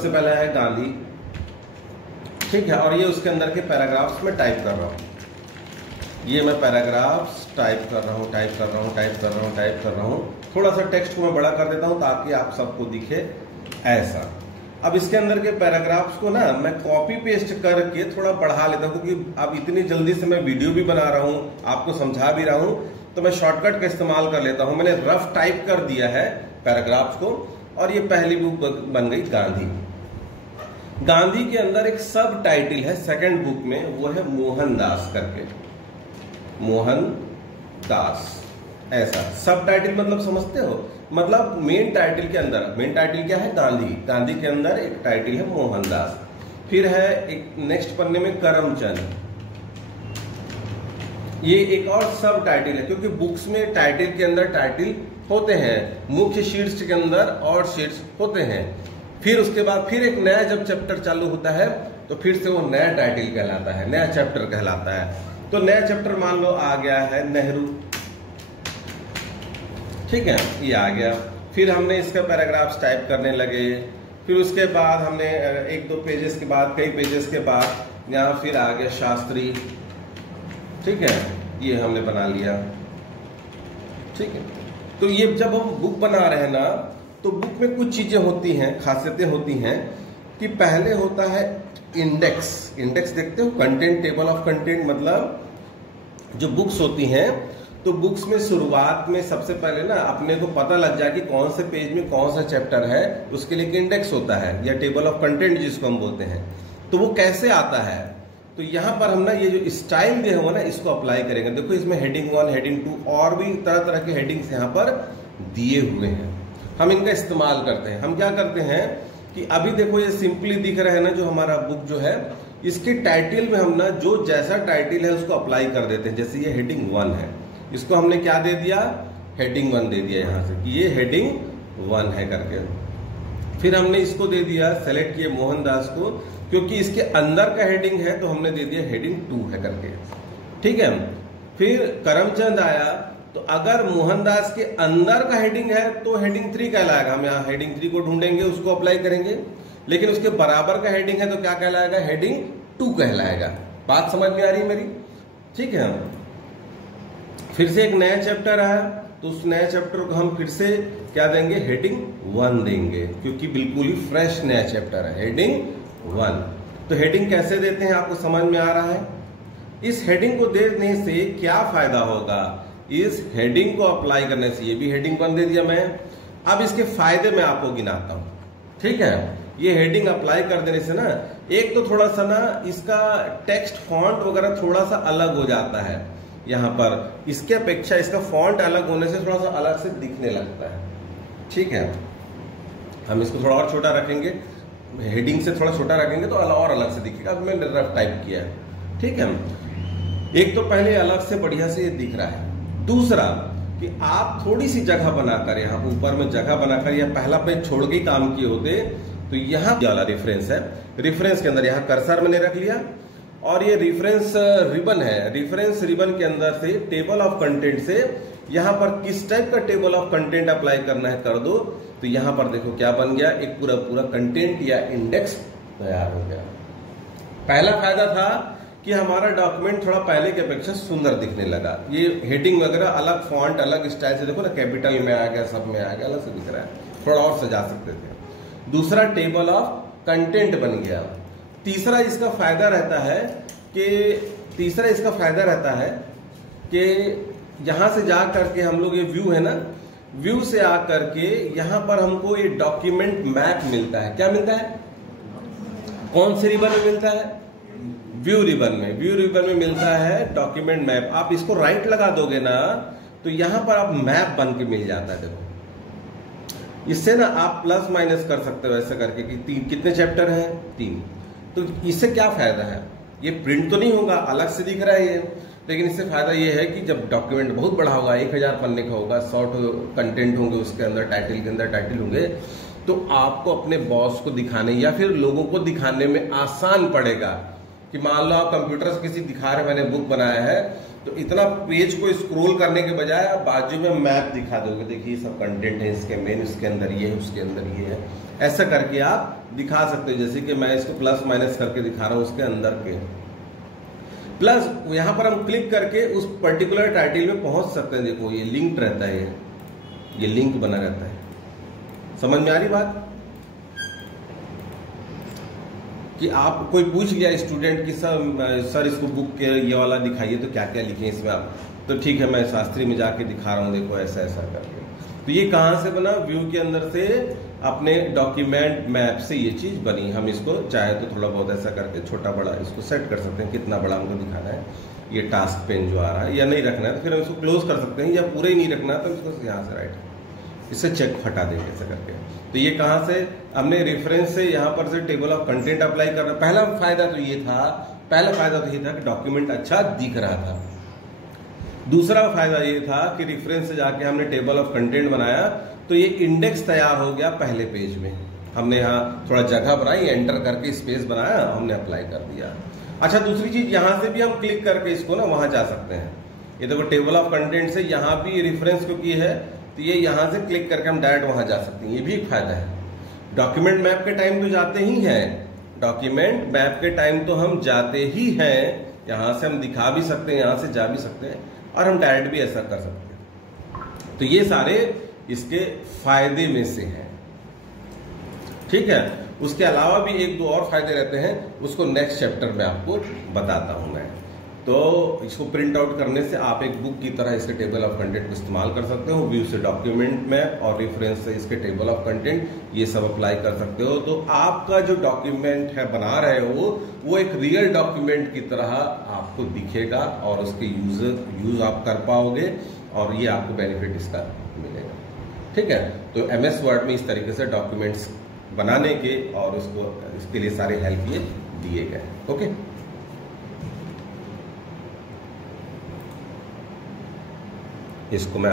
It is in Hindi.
सबसे पहला है गांधी, ठीक है, और ये उसके अंदर के पैराग्राफ्स में टाइप कर रहा हूँ। ये मैं पैराग्राफ्स टाइप कर रहा हूँ। थोड़ा सा टेक्स्ट को मैं बड़ा कर देता हूँ ताकि आप सबको दिखे ऐसा। अब इसके अंदर के पैराग्राफ्स को ना मैं कॉपी पेस्ट करके थोड़ा बढ़ा लेता हूँ, क्योंकि अब इतनी जल्दी से मैं वीडियो भी बना रहा हूँ, आपको समझा भी रहा हूँ, तो मैं शॉर्टकट का इस्तेमाल कर लेता हूँ। मैंने रफ टाइप कर दिया है पैराग्राफ्स को, और ये पहली बुक बन गई गांधी। गांधी के अंदर एक सब टाइटल है सेकंड बुक में, वो है मोहनदास करके, मोहनदास ऐसा। सब टाइटल मतलब समझते हो, मतलब मेन टाइटल के अंदर, मेन टाइटल क्या है? गांधी। गांधी के अंदर एक टाइटल है मोहनदास। फिर है एक नेक्स्ट पन्ने में करमचंद, ये एक और सब टाइटल है, क्योंकि बुक्स में टाइटल के अंदर टाइटल होते हैं, मुख्य शीर्ष के अंदर और शीर्ष होते हैं। फिर उसके बाद फिर एक नया जब चैप्टर चालू होता है तो फिर से वो नया टाइटल कहलाता है, नया चैप्टर कहलाता है। तो नया चैप्टर मान लो आ गया है नेहरू, ठीक है, ये आ गया। फिर हमने इसका पैराग्राफ्स टाइप करने लगे। फिर उसके बाद हमने एक दो पेजेस के बाद, कई पेजेस के बाद यहाँ फिर आ गया शास्त्री, ठीक है, ये हमने बना लिया, ठीक है। तो ये जब हम बुक बना रहे हैं ना, तो बुक में कुछ चीजें होती हैं, खासियतें होती हैं कि पहले होता है इंडेक्स। इंडेक्स देखते हो, कंटेंट, टेबल ऑफ कंटेंट, मतलब जो बुक्स होती हैं, तो बुक्स में शुरुआत में सबसे पहले ना अपने को पता लग जाए कि कौन से पेज में कौन सा चैप्टर है, उसके लिए एक इंडेक्स होता है, या टेबल ऑफ कंटेंट जिसको हम बोलते हैं। तो वो कैसे आता है? तो यहाँ पर हम ना ये जो स्टाइल दिया हुआ ना, इसको अप्लाई करेंगे। देखो इसमें हेडिंग 1, हेडिंग 2 और भी तरह तरह के हेडिंग्स यहाँ पर दिए हुए हैं। हम इनका इस्तेमाल करते हैं। हम क्या करते हैं कि अभी देखो ये सिंपली दिख रहा है ना, जो हमारा बुक जो है, इसके टाइटल में हम ना जो जैसा टाइटल है उसको अप्लाई कर देते हैं। जैसे ये हेडिंग 1 है, इसको हमने क्या दे दिया? हेडिंग 1 दे दिया यहाँ से कि ये हेडिंग 1 है करके। फिर हमने इसको दे दिया, सेलेक्ट किए मोहनदास को, क्योंकि इसके अंदर का हेडिंग है, तो हमने दे दिया हेडिंग 2 है करके, ठीक है। फिर करमचंद आया, तो अगर मोहनदास के अंदर का हेडिंग है तो हेडिंग 3 कहलाएगा। हम यहाँ हेडिंग 3 को ढूंढेंगे, उसको अप्लाई करेंगे। लेकिन उसके बराबर का हेडिंग है तो क्या कहलाएगा? हेडिंग 2 कहलाएगा। बात समझ में आ रही है मेरी? ठीक है। फिर से एक नया चैप्टर आया, तो उस नया चैप्टर को हम फिर से क्या देंगे? हेडिंग 1 देंगे, क्योंकि बिल्कुल ही फ्रेश नया चैप्टर है, हेडिंग 1। तो हेडिंग कैसे देते हैं आपको समझ में आ रहा है? इस हेडिंग को देने से क्या फायदा होगा? इस हेडिंग को अप्लाई करने से, ये भी हेडिंग 1 दे दिया मैं। अब इसके फायदे मैं आपको गिनाता हूं, ठीक है। ये हेडिंग अप्लाई कर देने से ना, एक तो थोड़ा सा ना इसका टेक्स्ट फॉन्ट वगैरह थोड़ा सा अलग हो जाता है। यहाँ पर इसके अपेक्षा इसका फॉन्ट अलग होने से थोड़ा सा अलग से दिखने लगता है, ठीक है। हम इसको थोड़ा और छोटा रखेंगे, हेडिंग से थोड़ा छोटा रखेंगे तो और अलग से दिखेगा। अब मैंने रफ टाइप किया है, ठीक है। एक तो पहले अलग से बढ़िया से ये दिख रहा है। दूसरा कि आप थोड़ी सी जगह बनाकर, यहाँ ऊपर में जगह बनाकर, या पहला पेज छोड़ के काम किए होते, तो यहाँ वाला रेफरेंस है, रेफरेंस के अंदर यहाँ कर्सर मैंने रख लिया, और ये रेफरेंस रिबन है। रेफरेंस रिबन के अंदर से टेबल ऑफ कंटेंट से यहाँ पर किस टाइप का टेबल ऑफ कंटेंट अप्लाई करना है कर दो, तो यहाँ पर देखो क्या बन गया, एक पूरा पूरा कंटेंट या इंडेक्स तैयार हो गया। पहला फायदा था कि हमारा डॉक्यूमेंट थोड़ा पहले की अपेक्षा सुंदर दिखने लगा। ये हेडिंग वगैरह अलग फॉन्ट, अलग स्टाइल से, देखो ना, कैपिटल में आ गया, सब में आ गया, अलग से दिख रहा है, थोड़ा और सजा सकते थे। दूसरा टेबल ऑफ कंटेंट बन गया। तीसरा इसका फायदा रहता है कि यहां से जा करके हम लोग, ये व्यू है ना, व्यू से आकर के यहां पर हमको ये डॉक्यूमेंट मैप मिलता है। क्या मिलता है? कौन से रिबन में मिलता है? व्यू रिबन में। व्यू रिबन में मिलता है डॉक्यूमेंट मैप। आप इसको राइट लगा दोगे ना, तो यहां पर आप मैप बन के मिल जाता है। देखो, इससे ना आप प्लस माइनस कर सकते हो ऐसे करके कि कितने चैप्टर हैं? 3। तो इससे क्या फायदा है? ये प्रिंट तो नहीं होगा, अलग से दिख रहा है ये, लेकिन इससे फायदा ये है कि जब डॉक्यूमेंट बहुत बड़ा होगा, 1000 पन्ने का होगा, शॉर्ट कंटेंट होंगे उसके अंदर, टाइटल के अंदर टाइटल होंगे, तो आपको अपने बॉस को दिखाने या फिर लोगों को दिखाने में आसान पड़ेगा। कि मान लो आप कंप्यूटर से किसी दिखा रहे, मैंने बुक बनाया है, तो इतना पेज को स्क्रॉल करने के बजाय आप बाजू में मैप दिखा दोगे, देखिए सब कंटेंट है इसके मेन, इसके अंदर ये है, उसके अंदर ये है, ऐसा करके आप दिखा सकते हो। जैसे कि मैं इसको प्लस माइनस करके दिखा रहा हूं उसके अंदर के, प्लस यहां पर हम क्लिक करके उस पर्टिकुलर टाइटल में पहुंच सकते हैं। देखो ये लिंक रहता है, ये लिंक बना रहता है। समझ में आ रही बात कि आप कोई पूछ गया स्टूडेंट कि सर इसको बुक के ये वाला दिखाइए तो क्या क्या लिखे इसमें आप, तो ठीक है मैं शास्त्री में जाके दिखा रहा हूं, देखो ऐसा ऐसा करके। तो ये कहां से बना, व्यू के अंदर से अपने डॉक्यूमेंट मैप से ये चीज बनी। हम इसको चाहे तो थोड़ा बहुत ऐसा करके छोटा बड़ा इसको सेट कर सकते हैं, कितना बड़ा हमको दिखाना है। ये टास्क पेन जो आ रहा है या नहीं रखना है तो फिर हम इसको क्लोज कर सकते हैं, या पूरे ही नहीं रखना है तो इसको यहाँ से राइट इससे चेक हटा देंगे ऐसा करके। तो ये कहां से हमने रेफरेंस से यहाँ पर से टेबल ऑफ कंटेंट अप्लाई करना। पहला फायदा तो ये था कि डॉक्यूमेंट अच्छा दिख रहा था। दूसरा फायदा ये था कि रेफरेंस से जाके हमने टेबल ऑफ कंटेंट बनाया तो ये इंडेक्स तैयार हो गया पहले पेज में। हमने यहाँ थोड़ा जगह बनाई, एंटर करके स्पेस बनाया, हमने अप्लाई कर दिया। अच्छा दूसरी चीज, यहां से भी हम क्लिक करके इसको ना वहां जा सकते हैं। ये देखो टेबल ऑफ कंटेंट से यहाँ भी रेफरेंस क्योंकि है तो ये यहां से क्लिक करके हम डायरेक्ट वहां जा सकते हैं, ये भी एक फायदा है। डॉक्यूमेंट मैप के टाइम तो जाते ही हैं, डॉक्यूमेंट मैप के टाइम तो हम जाते ही हैं, यहां से हम दिखा भी सकते हैं, यहां से जा भी सकते हैं और हम डायरेक्ट भी ऐसा कर सकते हैं। तो ये सारे इसके फायदे में से हैं, ठीक है। उसके अलावा भी एक दो और फायदे रहते हैं, उसको नेक्स्ट चैप्टर में आपको बताता हूं मैं। तो इसको प्रिंट आउट करने से आप एक बुक की तरह इसके टेबल ऑफ कंटेंट को इस्तेमाल कर सकते हो। व्यू से डॉक्यूमेंट में और रेफरेंस से इसके टेबल ऑफ कंटेंट ये सब अप्लाई कर सकते हो। तो आपका जो डॉक्यूमेंट है बना रहे हो वो एक रियल डॉक्यूमेंट की तरह आपको दिखेगा और उसके यूज आप कर पाओगे और ये आपको बेनिफिट इसका मिलेगा, ठीक है। तो MS वर्ड में इस तरीके से डॉक्यूमेंट्स बनाने के और उसको इसके लिए सारे हेल्प ये दिए गए, ओके। इसको मैं